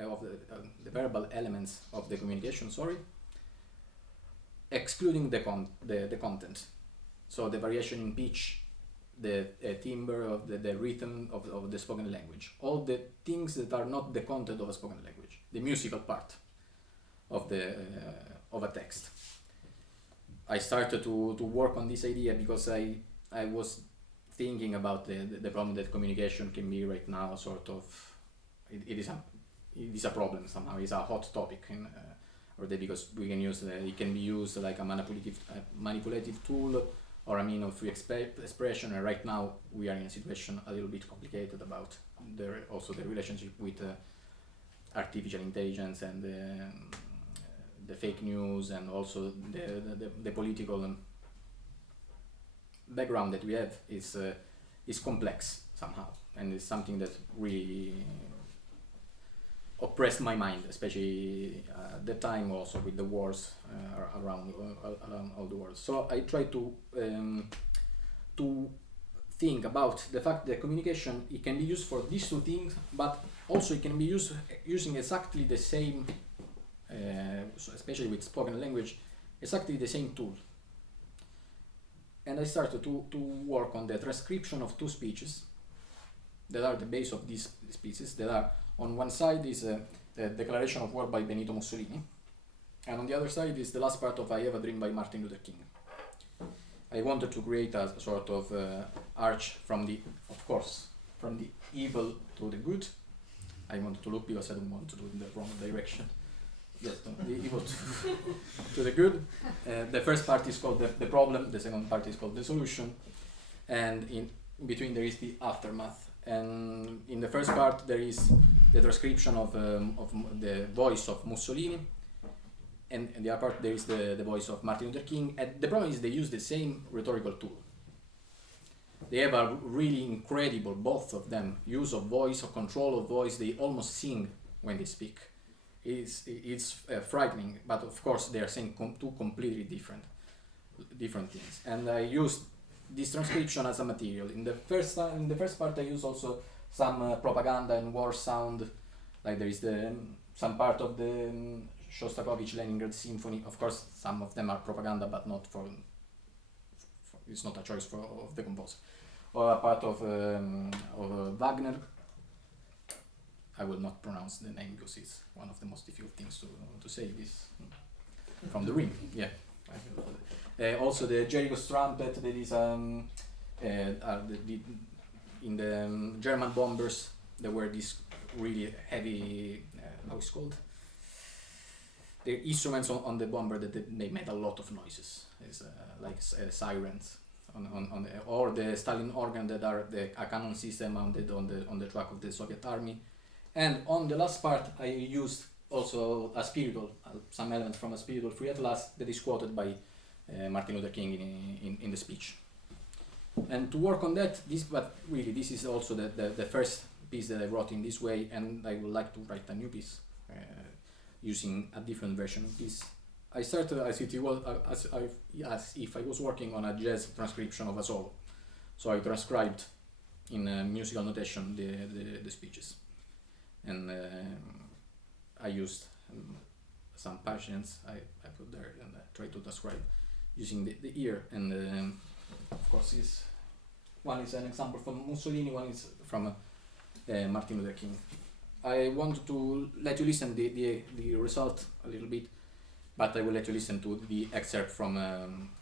of the verbal elements of the communication. Sorry, excluding the content. So the variation in pitch, the timbre of the rhythm of the spoken language, all the things that are not the content of a spoken language, the musical part of a text. I started to work on this idea because I was thinking about the problem that communication can be right now. Sort of, it is a problem somehow. It's a hot topic in because we can use it can be used like a manipulative tool or a mean of free expression. And right now we are in a situation a little bit complicated about also the relationship with artificial intelligence and the fake news, and also the political background that we have is complex somehow, and it's something that really oppressed my mind, especially at the time, also with the wars around all the world. So I try to think about the fact that communication, it can be used for these two things, but also it can be used using exactly the same, especially with spoken language, exactly the same tool. And I started to work on the transcription of two speeches that are the base of these pieces, that are, on one side is the Declaration of War by Benito Mussolini, and on the other side is the last part of I Have a Dream by Martin Luther King. I wanted to create a sort of arch from the evil to the good. I wanted to look, because I don't want to do in the wrong direction. Yes, the evil to the good. The first part is called the problem, the second part is called the solution, and in between there is the aftermath. And in the first part there is the transcription of the voice of Mussolini, and in the other part there is the voice of Martin Luther King. And the problem is they use the same rhetorical tool. They have a really incredible, both of them, use of voice, or control of voice. They almost sing when they speak. It's frightening, but of course they are saying two completely different things. And I used this transcription as a material. In the first part, I use also some propaganda and war sound. Like there is some part of the Shostakovich Leningrad Symphony. Of course, some of them are propaganda, but not for it's not a choice of the composer. Or a part of Wagner. I will not pronounce the name because it's one of the most difficult things to say this from the ring. Yeah. Also the Jericho's trumpet, that is in the German bombers there were these really heavy how it's called, the instruments on the bomber that they made a lot of noises. It's like sirens on or the Stalin organ that are a cannon system mounted on the truck of the Soviet army. And on the last part I used also a spiritual, some element from a spiritual free atlas that is quoted by Martin Luther King in the speech. And to work on that, this is also the first piece that I wrote in this way, and I would like to write a new piece using a different version of this. I started as if I was working on a jazz transcription of a solo. So I transcribed in musical notation the speeches. And I used some patience I put there, and I tried to describe using the ear. And of course, one is an example from Mussolini, one is from Martin Luther King. I want to let you listen the result a little bit, but I will let you listen to the excerpt from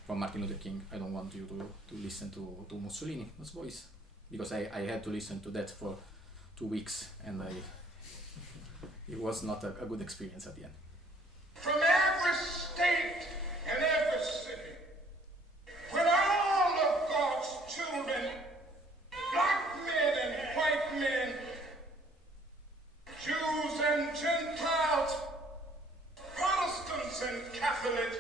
Martin Luther King. I don't want you to listen to Mussolini's voice, because I had to listen to that for 2 weeks, and it was not a good experience at the end. From every state and every city, when all of God's children, black men and white men, Jews and Gentiles, Protestants and Catholics,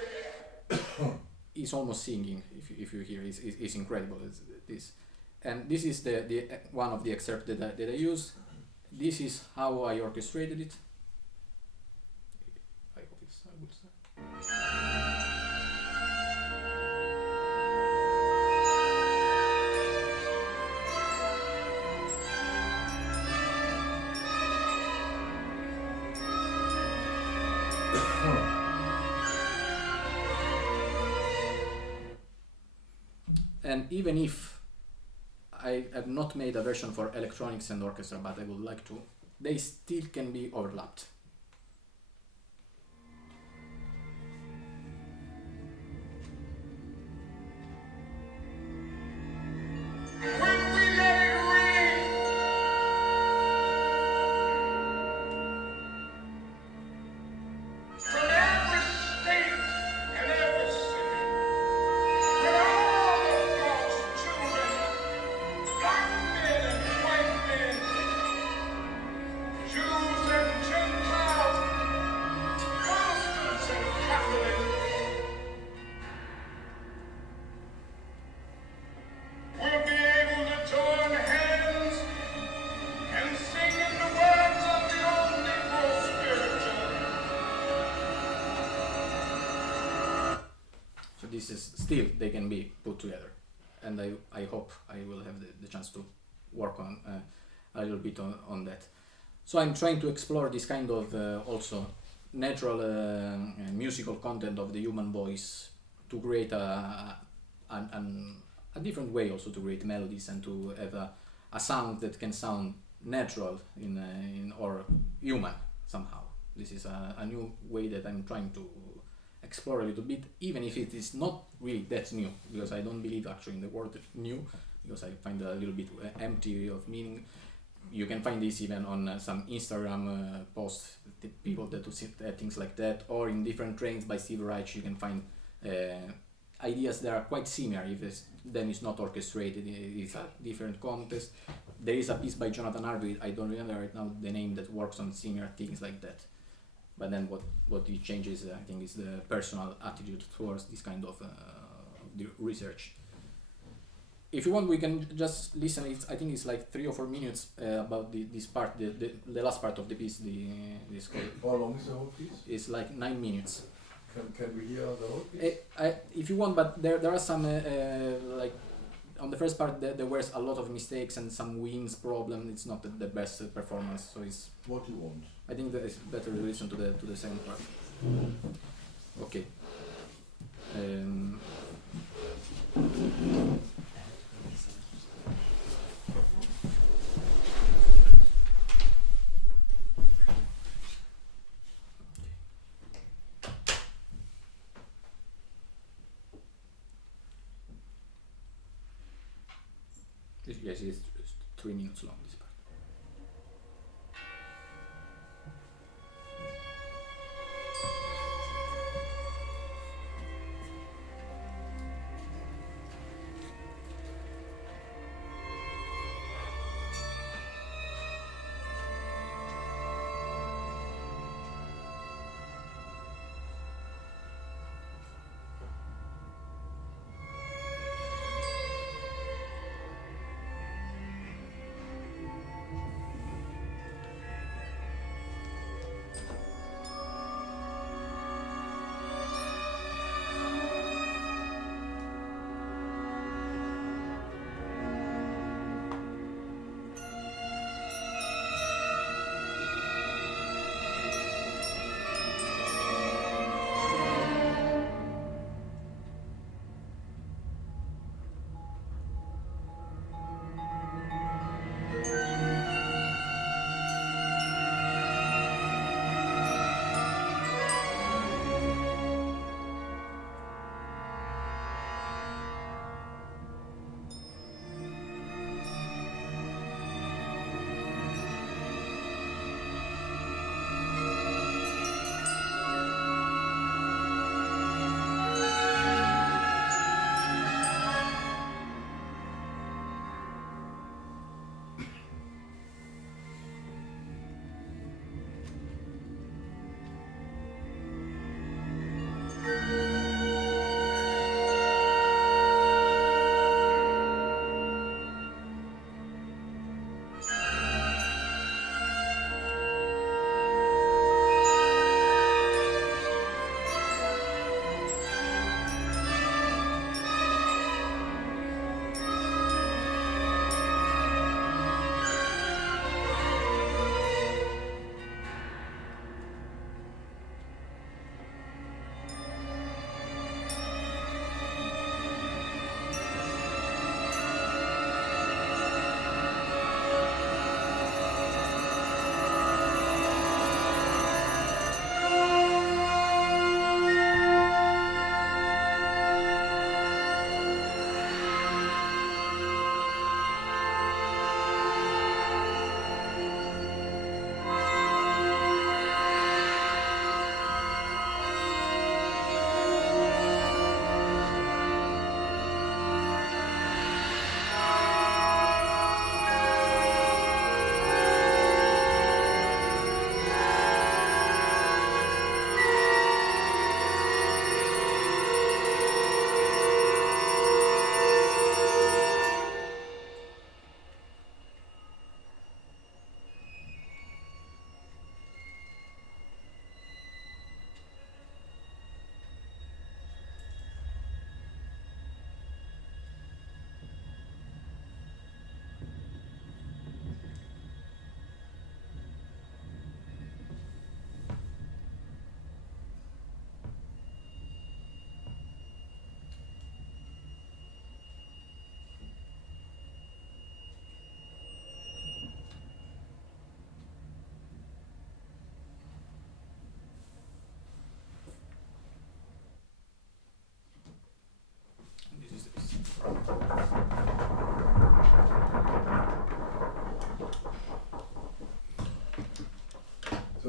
he's almost singing. If you hear, it's incredible. This, and this is the one of the excerpts that I use. This is how I orchestrated it. I hope I will start. And even if I have not made a version for electronics and orchestra, but I would like to, they still can be overlapped. This is still, they can be put together, and I hope I will have the chance to work on a little bit on that. So I'm trying to explore this kind of also natural musical content of the human voice to create a different way also to create melodies and to have a sound that can sound natural in or human somehow. This is a new way that I'm trying to explore a little bit, even if it is not really that new, because I don't believe actually in the word new, because I find it a little bit empty of meaning. You can find this even on some Instagram posts, the people that do things like that, or in different trains by Steve Reich. You can find ideas that are quite similar, then it's not orchestrated, it's a different context. There is a piece by Jonathan Harvey, I don't remember right now the name, that works on similar things like that. But then what it changes, I think, is the personal attitude towards this kind of the research. If you want, we can just listen. I think it's like 3 or 4 minutes about this part, the last part of the piece. This called. How long is the whole piece? It's like 9 minutes. Can we hear the whole piece? If you want, but there are some like on the first part there were a lot of mistakes and some wings problem. It's not the best performance, so it's. What do you want? I think that it's better to listen to the second part. Okay. Yes, it's 3 minutes long, this part.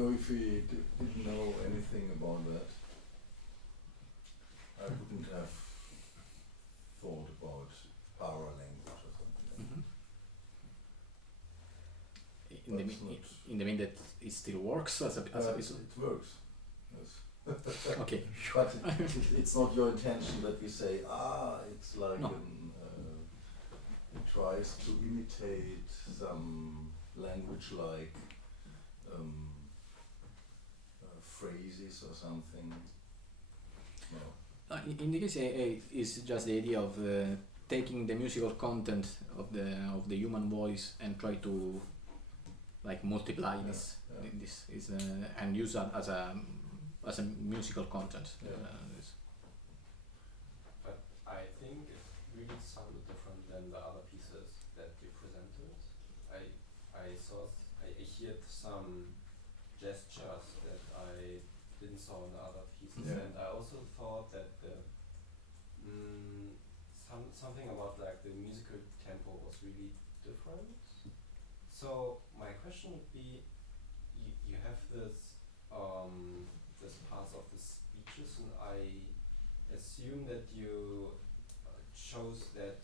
So if we didn't know anything about that, I wouldn't have thought about paralanguage or something like Mhm. that. In the That's not- in the mean that it still works as a piece. it works, yes. Okay. But it's not your intention that we say, it's like No. it tries to imitate some language-like phrases or something. No. In the case, it's just the idea of taking the musical content of the human voice and try to like multiply this. Yeah. This is and use that as a musical content. Yeah. But I think it really sounded different than the other pieces that you presented. I heard some gestures that I didn't saw in the other pieces, Yeah. and I also thought that the something about like the musical tempo was really different. So my question would be, you have this parts of the speeches, and I assume that you chose that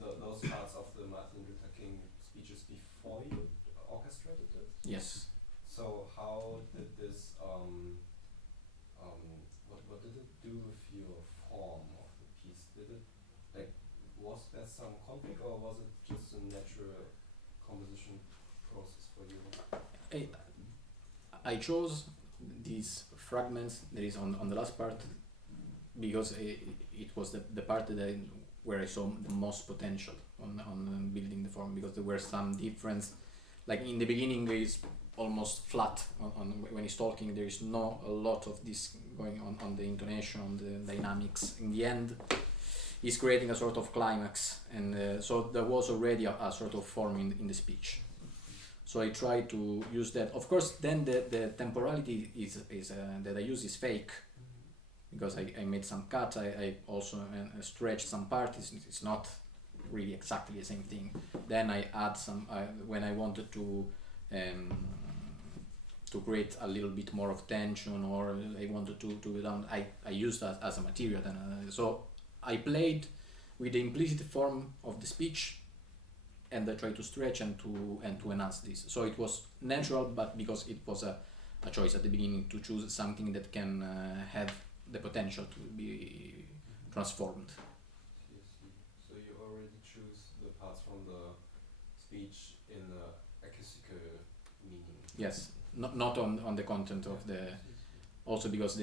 those parts of the Martin Luther King speeches before you orchestrated it. Yes. So how did this what did it do with your form of the piece? Did it like was there some conflict, or was it just a natural composition process for you? I chose these fragments that is on the last part because it was the part that where I saw the most potential on building the form, because there were some difference. Like in the beginning there is almost flat on when he's talking, there is not a lot of this going on the intonation, on the dynamics. In the end he's creating a sort of climax, and so there was already a sort of form in the speech. So I try to use that. Of course, then the temporality is that I use is fake, because I made some cuts. I also stretched some parts. It's not really exactly the same thing. Then I add some when I wanted to create a little bit more of tension, or I wanted to go down. I used that as a material. Then so I played with the implicit form of the speech, and I try to stretch and to enhance this. So it was natural, but because it was a choice at the beginning to choose something that can have the potential to be transformed. So you already choose the parts from the speech in the acoustical meaning. Yes, not on the content of the. Also because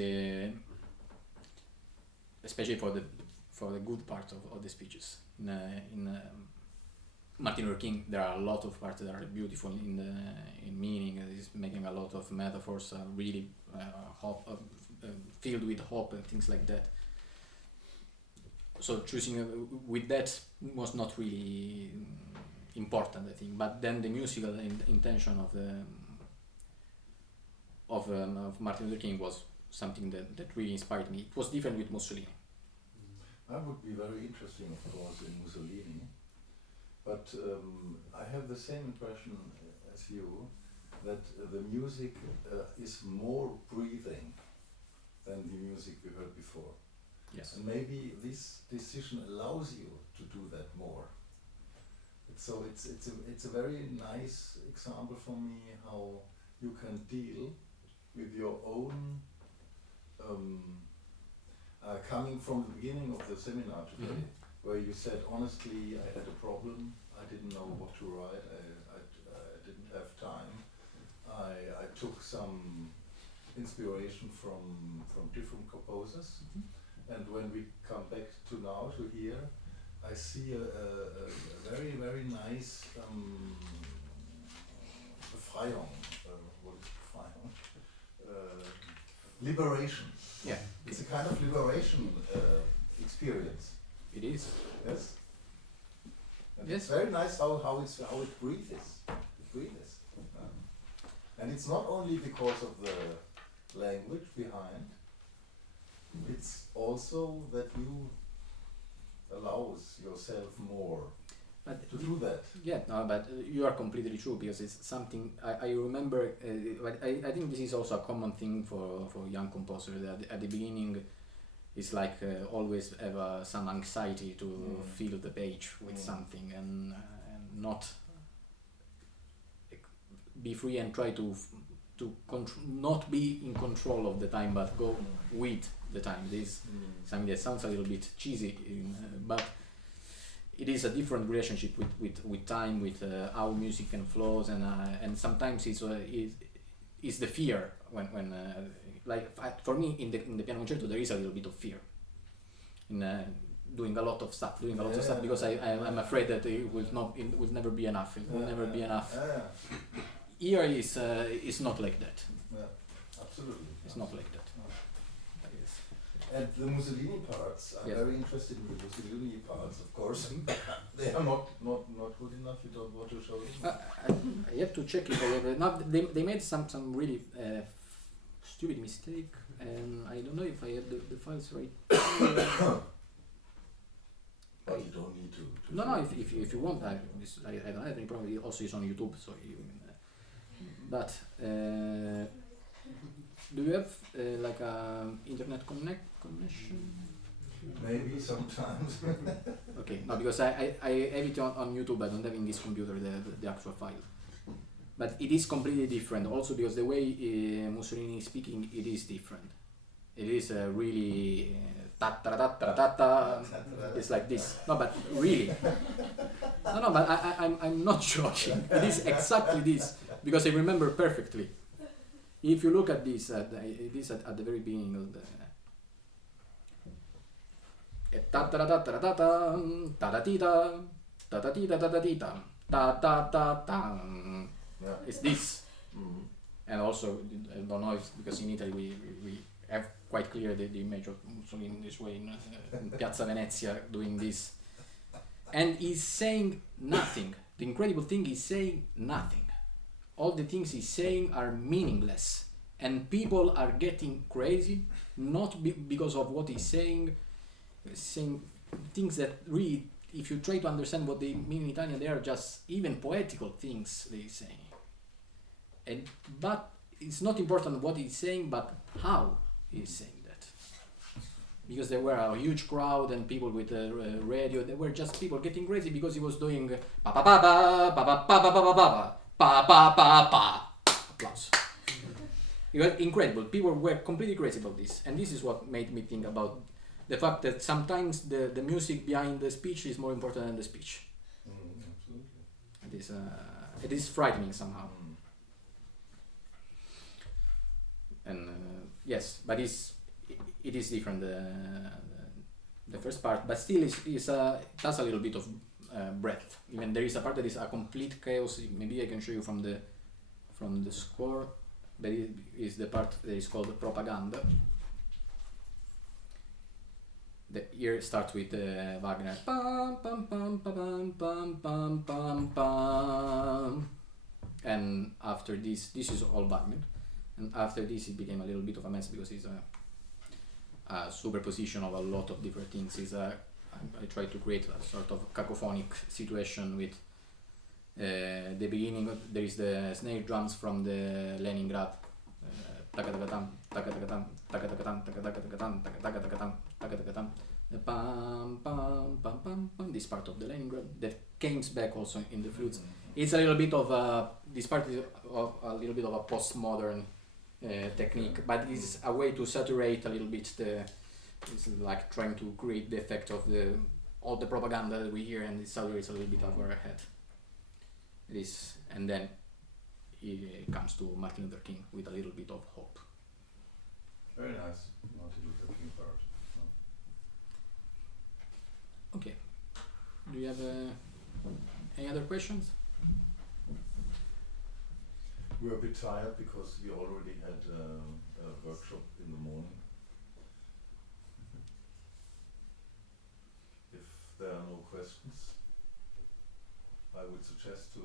especially for the good part of the speeches in Martin Luther King, there are a lot of parts that are beautiful in meaning. He's making a lot of metaphors, really filled with hope and things like that. So choosing with that was not really important, I think. But then the musical intention of Martin Luther King was something that really inspired me. It was different with Mussolini. That would be very interesting, of course, in Mussolini. But I have the same impression as you, that the music is more breathing than the music we heard before. Yes. And maybe this decision allows you to do that more. So it's a very nice example for me how you can deal with your own coming from the beginning of the seminar today. Mm-hmm. Where you said, honestly, I had a problem, I didn't know what to write, I didn't have time. I took some inspiration from different composers, and when we come back to now, to here, I see a very, very nice Befreiung, what is Befreiung? Liberation. Yeah. It's a kind of liberation experience. It is. Yes. And Yes. it's very nice how it breathes. It breathes. And it's not only because of the language behind. It's also that you allows yourself more But to do that. yeah, no, but you are completely true because it's something I remember. But I think this is also a common thing for young composers. That at the beginning, it's like always have some anxiety to fill the page with something and not be free and try to not be in control of the time, but go with the time. This is something that sounds a little bit cheesy, but it is a different relationship with time, with how music can flows, and sometimes it's the fear when for me in the piano concerto there is a little bit of fear in doing a lot of stuff because I'm afraid that it will never be enough. It will never be enough. Here is not like that. Yeah, absolutely. It's not like that. And the Mussolini parts, I'm very interested in the Mussolini parts, of course. They are not good enough, you don't want to show them? I have to check if I have... No, they made some really stupid mistake, and I don't know if I have the files right. But you don't need to no, if you want, I don't have any problem. It also is on YouTube, so you... But... do you have like a internet connection? Maybe sometimes. Okay, no, because I have it on YouTube. I don't have in this computer the actual file. But it is completely different. Also because the way Mussolini is speaking, it is different. It is really it's like this. No, but really. No, but I'm not joking. It is exactly this because I remember perfectly. If you look at this, it is at the very beginning of the it's this, and also I don't know if because in Italy we have quite clear the image of Mussolini in this way in Piazza Venezia doing this, and he's saying nothing. The incredible thing is saying nothing. All the things he's saying are meaningless, and people are getting crazy, not because of what he's saying things that really, if you try to understand what they mean in Italian, they are just even poetical things they say. But it's not important what he's saying, but how he's saying that. Because there were a huge crowd and people with a radio, there were just people getting crazy because he was doing pa pa pa pa pa pa pa pa pa pa pa pa pa pa. Applause. It was incredible. People were completely crazy about this, and this is what made me think about the fact that sometimes the music behind the speech is more important than the speech. Absolutely. It is frightening somehow. And yes, but it is different the first part, but still is has a little bit of breadth. Even there is a part that is a complete chaos. Maybe I can show you from the score. But it is the part that is called propaganda. The year starts with Wagner. Pam, pam, pam, pam, pam, pam, pam, pam. And after this is all Wagner. And after this, it became a little bit of a mess because it's a superposition of a lot of different things. I tried to create a sort of cacophonic situation with the beginning. There is the snare drums from the Leningrad. This part of the Leningrad that comes back also in the flutes. It's a little bit of this part is a little bit of a postmodern technique, but it's a way to saturate a little bit it's like trying to create the effect of all the propaganda that we hear, and it saturates a little bit of our head. It is, and then it comes to Martin Luther King with a little bit of hope. Very nice, Martin Luther King part. Okay. Do you have any other questions? We're a bit tired because we already had a workshop in the morning. If there are no questions, I would suggest to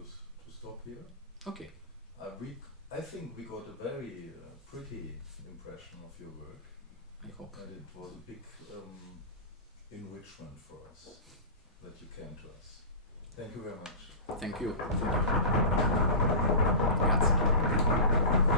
stop here. Okay. I think we got a very pretty impression of your work. I hope. And it was a big enrichment for us that you came to us. Thank you very much. Thank you. Grazie.